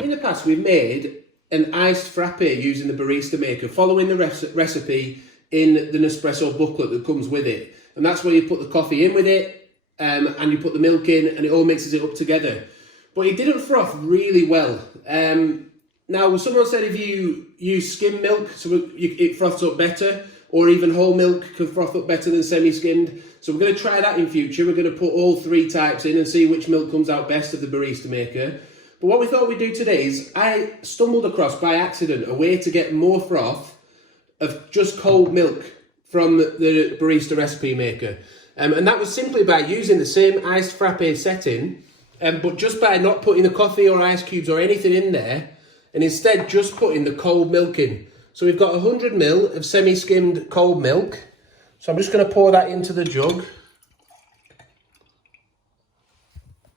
In the past, we've made an iced frappe using the Barista Maker, following the recipe in the Nespresso booklet that comes with it. And that's where you put the coffee in with it, and you put the milk in, and it all mixes it up together. But it didn't froth really well. Now, someone said if you use skim milk, so it froths up better, or even whole milk can froth up better than semi-skimmed. So we're going to try that in future. We're going to put all three types in and see which milk comes out best of the Barista Maker. But what we thought we'd do today is I stumbled across by accident a way to get more froth of just cold milk from the Barista Recipe Maker. And that was simply by using the same iced frappe setting, but just by not putting the coffee or ice cubes or anything in there, and instead just putting the cold milk in. So we've got 100 ml of semi-skimmed cold milk. So I'm just going to pour that into the jug.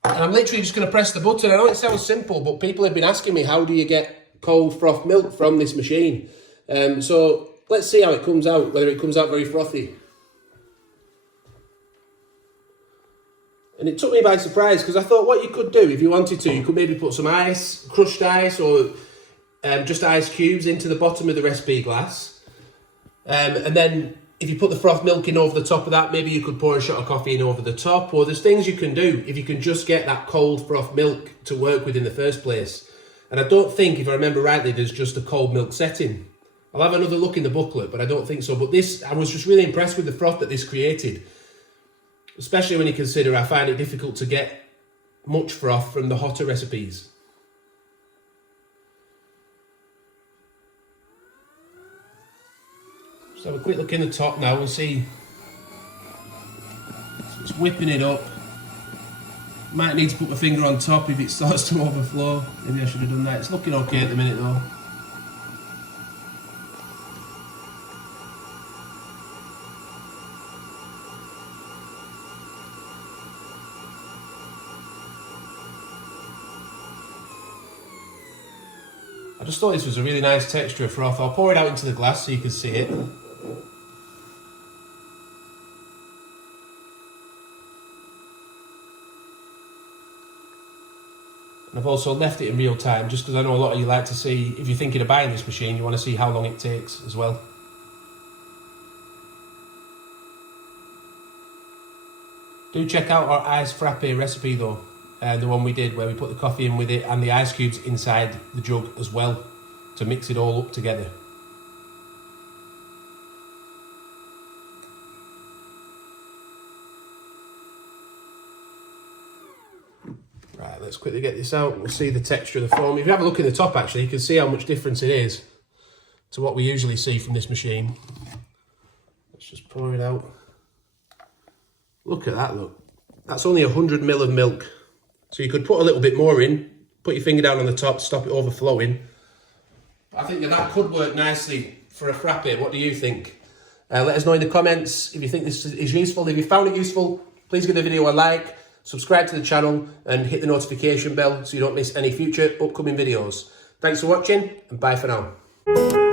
And I'm literally just going to press the button. I know it sounds simple, but people have been asking me, how do you get cold froth milk from this machine? So let's see how it comes out, whether it comes out very frothy. And it took me by surprise, because I thought what you could do, if you wanted to, you could maybe put some ice, crushed ice, or just ice cubes into the bottom of the recipe glass. And then if you put the froth milk in over the top of that, maybe you could pour a shot of coffee in over the top, or there's things you can do if you can just get that cold froth milk to work with in the first place. And I don't think, if I remember rightly, there's just a cold milk setting. I'll have another look in the booklet, but I don't think so. But this, I was just really impressed with the froth that this created. Especially when you consider I find it difficult to get much froth from the hotter recipes. So have a quick look in the top now and see. So it's whipping it up. Might need to put my finger on top if it starts to overflow. Maybe I should have done that. It's looking okay at the minute though. I just thought this was a really nice texture of froth. I'll pour it out into the glass so you can see it. And I've also left it in real time, just because I know a lot of you like to see, if you're thinking of buying this machine, you want to see how long it takes as well. Do check out our ice frappe recipe though. The one we did where we put the coffee in with it and the ice cubes inside the jug as well to mix it all up together. Right, let's quickly get this out. We'll see the texture of the foam. If you have a look in the top actually, you can see how much difference it is to what we usually see from this machine. Let's just pour it out. Look at that, look. That's only 100 ml of milk. So you could put a little bit more in, put your finger down on the top, stop it overflowing. I think that could work nicely for a frappe. What do you think? Let us know in the comments if you think this is useful. If you found it useful, please give the video a like, subscribe to the channel and hit the notification bell so you don't miss any future upcoming videos. Thanks for watching and bye for now.